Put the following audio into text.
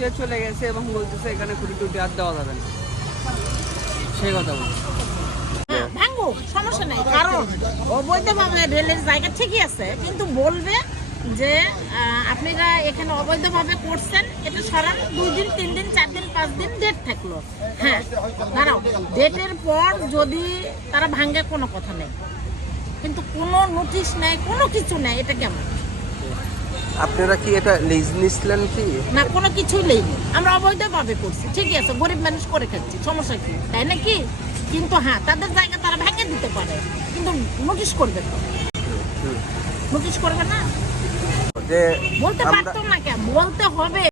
দিয়ে চলে গেছে এবং বলতেছে এখানে খুঁটি টুটি আর দেওয়া যাবে না, সেই কথা বলছে। ভাঙবো, সমস্যা নাই, কারণ অবৈধভাবে রেলের জায়গা ঠিকই আছে, কিন্তু বলবে যে আপনারা এখানে অবৈধভাবে করছেন, এটা সরান, 2 দিন 3 দিন 4 দিন 5 দিন ডেট থাকলো। হ্যাঁ দাঁড়াও, ডেটের পর যদি তারা ভাঙে কোনো কথা নেই, কিন্তু কোনো নোটিশ নেই, কোনো কিছু নেই, এটা কেমন? আপনারা কি এটা লিজ নিছিলেন কি? না, কোনো কিছুই নেইনি, আমরা অবৈধভাবে করছি, ঠিকই আছে, গরিব মানুষ করে খাচ্ছি, সমস্যা কি, তাই নাকি? কিন্তু হ্যাঁ, তাদের জায়গা তারা ভেঙে দিতে পারে, কিন্তু নোটিশ করবে তো, নোটিশ করবে না, যে বলতে পারতো না, কেন বলতে হবে?